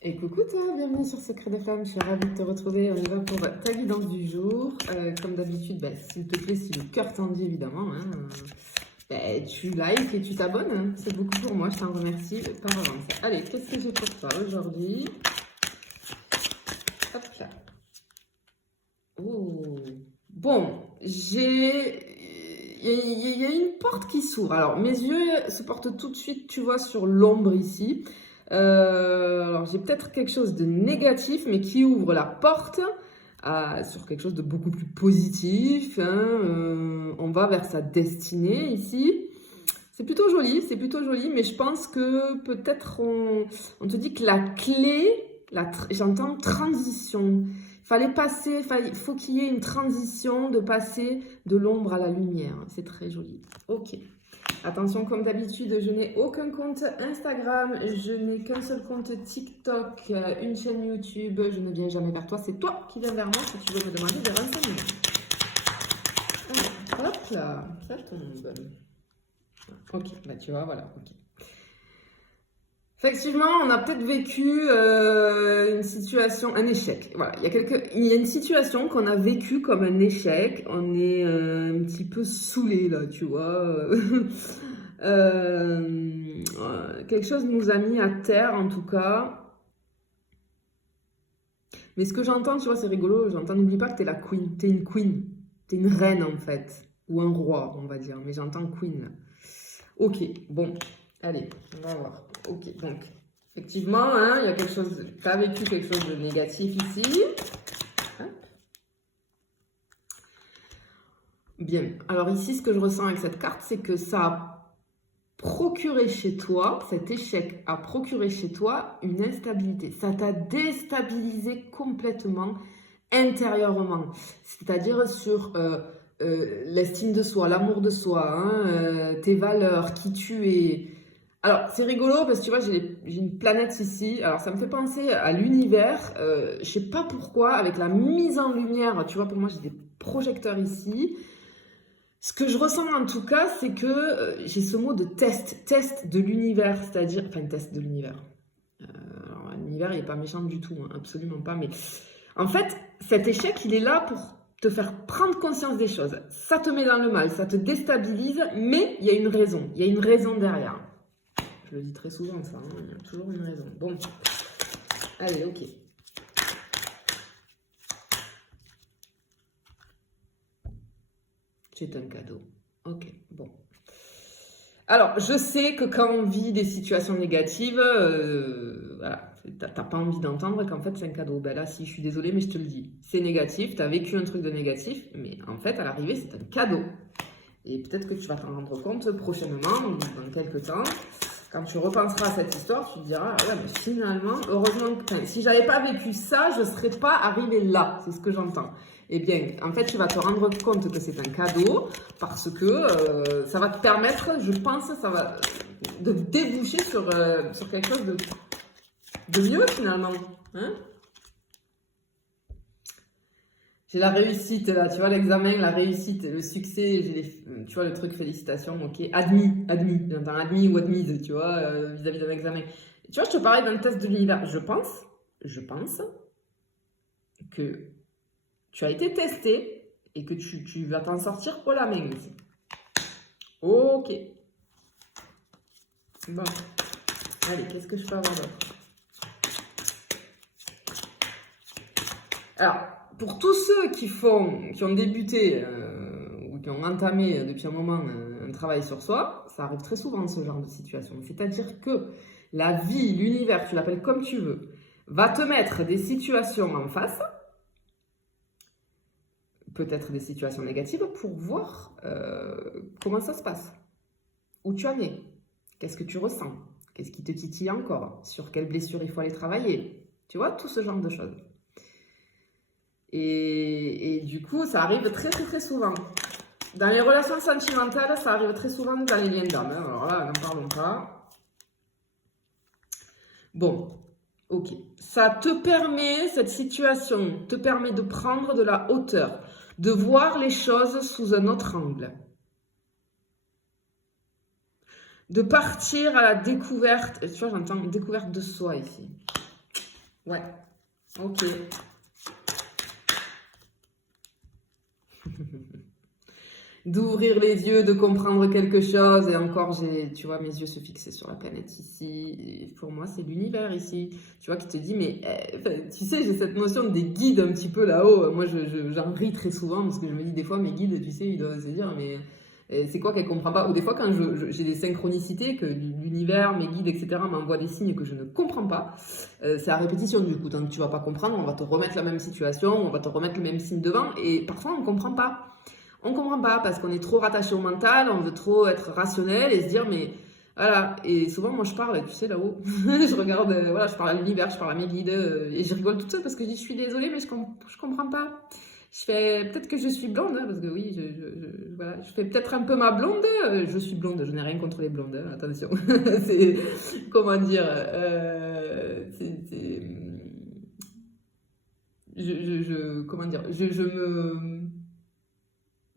Et coucou toi, bienvenue sur Secret des Femmes, je suis ravie de te retrouver. On y va pour ta guidance du jour. Comme d'habitude, s'il te plaît, si le cœur t'en dit évidemment, tu likes et tu t'abonnes. Hein. C'est beaucoup pour moi, je t'en remercie par avance. Allez, qu'est-ce que j'ai pour toi aujourd'hui? Hop là. Oh. Bon, il y a une porte qui s'ouvre. Alors, mes yeux se portent tout de suite, tu vois, sur l'ombre ici. Alors, j'ai peut-être quelque chose de négatif, mais qui ouvre la porte sur quelque chose de beaucoup plus positif. Hein. On va vers sa destinée ici. C'est plutôt joli, mais je pense que peut-être on te dit que la clé, j'entends transition. Il faut qu'il y ait une transition de passer de l'ombre à la lumière. C'est très joli. Ok. Attention, comme d'habitude, je n'ai aucun compte Instagram, je n'ai qu'un seul compte TikTok, une chaîne YouTube. Je ne viens jamais vers toi. C'est toi qui viens vers moi si tu veux me demander des renseignements. Hop là, ça tombe. Ok, tu vois, voilà. Ok. Effectivement, on a peut-être vécu une situation, un échec. Voilà, il y a une situation qu'on a vécue comme un échec. On est un petit peu saoulé là, tu vois. Quelque chose nous a mis à terre en tout cas. Mais ce que j'entends, tu vois, c'est rigolo. J'entends, n'oublie pas que t'es la queen. T'es une queen. T'es une reine en fait. Ou un roi, on va dire. Mais j'entends queen là. Ok, bon. Allez, on va voir. Ok, donc, effectivement, hein, il y a quelque chose. Tu as vécu quelque chose de négatif ici. Hop. Bien. Alors ici, ce que je ressens avec cette carte, c'est que ça a procuré chez toi, cet échec a procuré chez toi une instabilité. Ça t'a déstabilisé complètement intérieurement. C'est-à-dire sur l'estime de soi, l'amour de soi, hein, tes valeurs, qui tu es. Alors, c'est rigolo parce que tu vois, j'ai une planète ici. Alors, ça me fait penser à l'univers. Je sais pas pourquoi, avec la mise en lumière, tu vois, pour moi, j'ai des projecteurs ici. Ce que je ressens en tout cas, c'est que j'ai ce mot de test de l'univers, c'est-à-dire, enfin, test de l'univers. Alors, l'univers, il n'est pas méchant du tout, hein, absolument pas. Mais en fait, cet échec, il est là pour te faire prendre conscience des choses. Ça te met dans le mal, ça te déstabilise, mais il y a une raison. Il y a une raison derrière. Je le dis très souvent, ça. Hein, il y a toujours une raison. Bon. Allez, ok. C'est un cadeau. Ok, bon. Alors, je sais que quand on vit des situations négatives, voilà, t'as pas envie d'entendre qu'en fait c'est un cadeau. Ben là, si, je suis désolée, mais je te le dis. C'est négatif, t'as vécu un truc de négatif, mais en fait, à l'arrivée, c'est un cadeau. Et peut-être que tu vas t'en rendre compte prochainement, dans quelques temps. Quand tu repenseras à cette histoire, tu te diras, ah ouais, mais finalement, heureusement que si j'avais pas vécu ça, je serais pas arrivée là. C'est ce que j'entends. Eh bien, en fait, tu vas te rendre compte que c'est un cadeau parce que ça va te permettre, je pense, ça va de déboucher sur quelque chose de mieux finalement. Hein? J'ai la réussite là, tu vois, l'examen, la réussite, le succès, tu vois, le truc, félicitations, ok, admis, j'entends admis ou admise, tu vois, vis-à-vis d'un examen. Tu vois, je te parlais d'un test de l'univers. Je pense que tu as été testé et que tu vas t'en sortir haut la main ici. Ok. Bon. Allez, qu'est-ce que je peux avoir d'autre? Alors, pour tous ceux qui ont débuté ou qui ont entamé depuis un moment un travail sur soi, ça arrive très souvent ce genre de situation. C'est-à-dire que la vie, l'univers, tu l'appelles comme tu veux, va te mettre des situations en face, peut-être des situations négatives, pour voir comment ça se passe, où tu en es, qu'est-ce que tu ressens, qu'est-ce qui te titille encore, sur quelle blessure il faut aller travailler, tu vois, tout ce genre de choses. Et du coup, ça arrive très très très souvent. Dans les relations sentimentales, ça arrive très souvent dans les liens d'âme. Hein. Alors là, n'en parlons pas. Bon, ok. Cette situation te permet de prendre de la hauteur, de voir les choses sous un autre angle. De partir à la découverte, tu vois, j'entends découverte de soi ici. Ouais. Ok. D'ouvrir les yeux, de comprendre quelque chose. Et encore, tu vois, mes yeux se fixaient sur la planète ici. Et pour moi, c'est l'univers ici. Tu vois, qui te dit, mais tu sais, j'ai cette notion des guides un petit peu là-haut. Moi, j'en ris très souvent parce que je me dis, des fois, mes guides, tu sais, ils doivent se dire, mais c'est quoi qu'elle comprend pas? Ou des fois, quand j'ai des synchronicités, que l'univers, mes guides, etc., m'envoient des signes que je ne comprends pas, c'est à répétition du coup. Tant que tu vas pas comprendre, on va te remettre la même situation, on va te remettre le même signe devant. Et parfois, on comprend pas. On comprend pas parce qu'on est trop rattaché au mental, on veut trop être rationnel et se dire mais voilà. Et souvent moi je parle, tu sais là-haut, je regarde, voilà, je parle à l'univers, je parle à mes guides et je rigole toute seule parce que je dis je suis désolée mais je comprends pas. Je fais peut-être que je suis blonde hein, parce que oui, voilà, je fais peut-être un peu ma blonde. Je suis blonde, je n'ai rien contre les blondes, hein, attention. C'est comment dire, comment dire,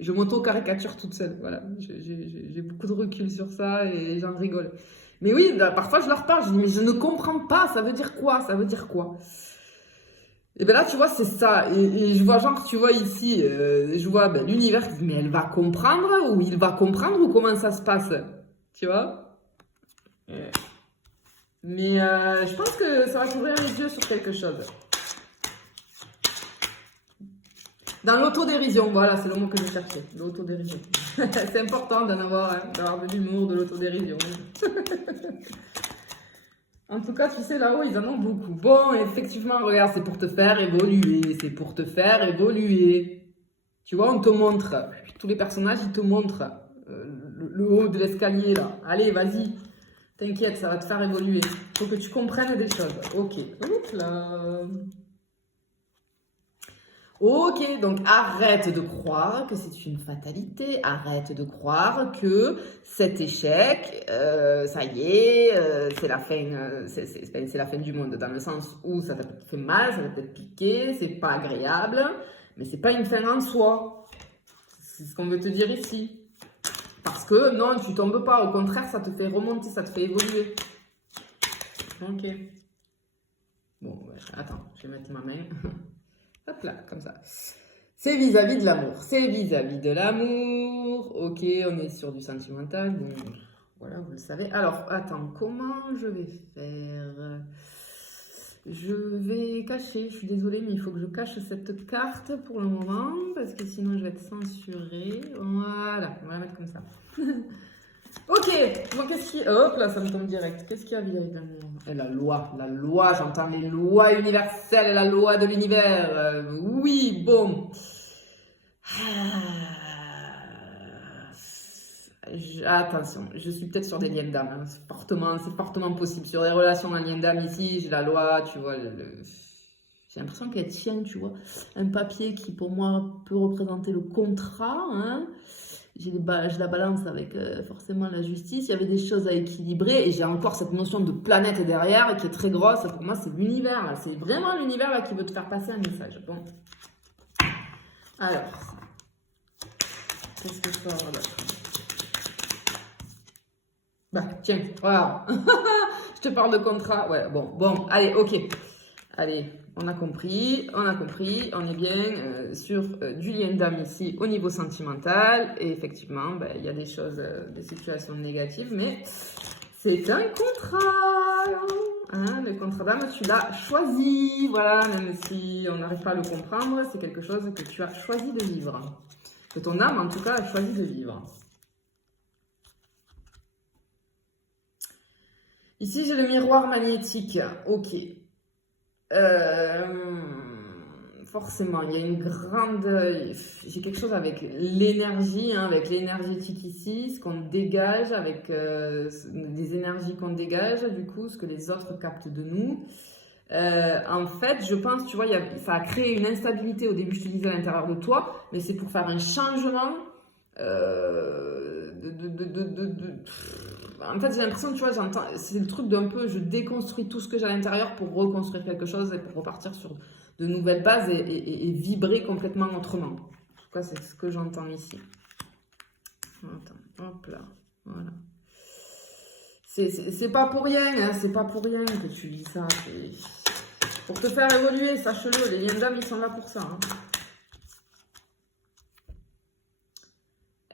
je m'auto-caricature toute seule, voilà. J'ai beaucoup de recul sur ça et j'en rigole. Mais oui, là, parfois je leur parle, je dis, mais je ne comprends pas, ça veut dire quoi? Ça veut dire quoi? Et ben là, tu vois, c'est ça. Et je vois, genre, tu vois ici, je vois ben, l'univers qui dit, mais elle va comprendre, ou il va comprendre, ou comment ça se passe? Tu vois? Mais je pense que ça va t'ouvrir les yeux sur quelque chose. Dans l'autodérision, voilà, c'est le mot que je cherchais, l'autodérision. C'est important d'en avoir, hein, d'avoir de l'humour, de l'autodérision. En tout cas, tu sais, là-haut, ils en ont beaucoup. Bon, effectivement, regarde, c'est pour te faire évoluer, c'est pour te faire évoluer. Tu vois, on te montre, tous les personnages, ils te montrent le haut de l'escalier, là. Allez, vas-y, t'inquiète, ça va te faire évoluer. Faut que tu comprennes des choses. Ok, hop là. Ok, donc arrête de croire que c'est une fatalité, arrête de croire que cet échec, ça y est, c'est la fin, c'est la fin du monde, dans le sens où ça t'a peut-être fait mal, ça t'a peut-être piqué, c'est pas agréable, mais c'est pas une fin en soi. C'est ce qu'on veut te dire ici. Parce que non, tu tombes pas, au contraire, ça te fait remonter, ça te fait évoluer. Ok. Bon, attends, je vais mettre ma main. Hop là, comme ça. C'est vis-à-vis de l'amour. C'est vis-à-vis de l'amour. Ok, on est sur du sentimental. Donc, voilà, vous le savez. Alors, attends, comment je vais faire? Je vais cacher. Je suis désolée, mais il faut que je cache cette carte pour le moment. Parce que sinon, je vais être censurée. Voilà, on va la mettre comme ça. Ok, bon, qu'est-ce qui... Hop là, ça me tombe direct. Qu'est-ce qu'il y a vis-à-vis de l'amour? La loi, j'entends les lois universelles, la loi de l'univers. Oui, bon. Attention, je suis peut-être sur des liens d'âme. Hein. C'est fortement possible. Sur des relations en lien d'âme ici, j'ai la loi, tu vois. J'ai l'impression qu'elle tient, tu vois. Un papier qui, pour moi, peut représenter le contrat. Hein. J'ai la balance avec forcément la justice. Il y avait des choses à équilibrer. Et j'ai encore cette notion de planète derrière qui est très grosse. Pour moi, c'est l'univers. C'est vraiment l'univers là qui veut te faire passer un message. Bon. Alors, qu'est-ce que je peux avoir d'autre? Bah, tiens, voilà. Je te parle de contrat. Ouais, bon, allez, ok. Allez, on a compris, on est bien sur du lien d'âme ici au niveau sentimental. Et effectivement, ben, il y a des choses, des situations négatives, mais c'est un contrat. Hein, le contrat d'âme, tu l'as choisi. Voilà, même si on n'arrive pas à le comprendre, c'est quelque chose que tu as choisi de vivre. Que ton âme, en tout cas, a choisi de vivre. Ici, j'ai le miroir magnétique. Ok. Forcément, il y a une grande... J'ai quelque chose avec l'énergie, hein, avec l'énergétique ici, ce qu'on dégage, avec des énergies qu'on dégage, du coup, ce que les autres captent de nous. En fait, je pense, tu vois, ça a créé une instabilité au début, je te disais, à l'intérieur de toi, mais c'est pour faire un changement en fait, j'ai l'impression, tu vois, c'est le truc d'un peu, je déconstruis tout ce que j'ai à l'intérieur pour reconstruire quelque chose et pour repartir sur de nouvelles bases et vibrer complètement autrement. En tout cas, c'est ce que j'entends ici. Attends, hop là, voilà. C'est pas pour rien, hein, c'est pas pour rien que tu lis ça. Pour te faire évoluer, sache-le, les liens d'âme, ils sont là pour ça. Hein.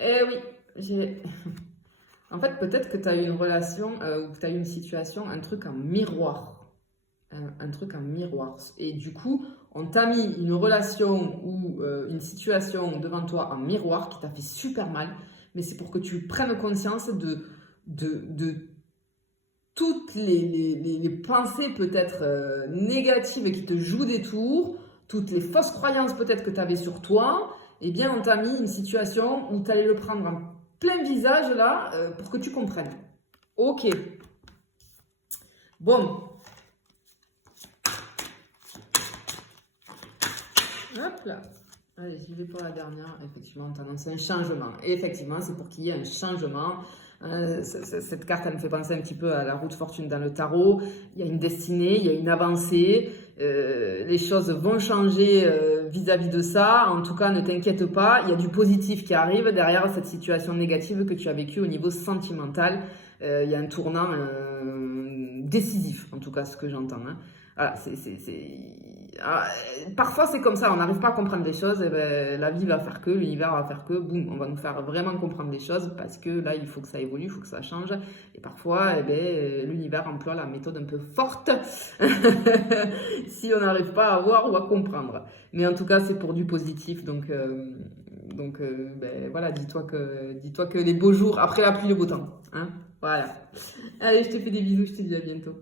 Eh oui, j'ai... En fait, peut-être que tu as eu une relation ou que tu as eu une situation, un truc en miroir. Un truc en miroir. Et du coup, on t'a mis une relation ou une situation devant toi en miroir qui t'a fait super mal. Mais c'est pour que tu prennes conscience de toutes les pensées peut-être négatives qui te jouent des tours, toutes les fausses croyances peut-être que tu avais sur toi. Eh bien, on t'a mis une situation où tu allais le prendre en plein visage là pour que tu comprennes. Ok. Bon. Hop là. Allez, j'y vais pour la dernière. Effectivement, on t'annonce un changement. Et effectivement, c'est pour qu'il y ait un changement. Cette carte, elle me fait penser un petit peu à la roue de fortune dans le tarot. Il y a une destinée, il y a une avancée. Les choses vont changer vis-à-vis de ça. En tout cas, ne t'inquiète pas. Il y a du positif qui arrive derrière cette situation négative que tu as vécue au niveau sentimental. Il y a un tournant décisif, en tout cas, ce que j'entends. Hein. Voilà, parfois c'est comme ça, on n'arrive pas à comprendre des choses, et ben, la vie va faire que, l'univers va faire que, boum, on va nous faire vraiment comprendre les choses parce que là il faut que ça évolue, il faut que ça change. Et parfois eh ben, l'univers emploie la méthode un peu forte si on n'arrive pas à voir ou à comprendre. Mais en tout cas c'est pour du positif, donc ben, voilà, dis-toi que les beaux jours après la pluie, le beau temps. Hein, voilà. Allez, je te fais des bisous, je te dis à bientôt.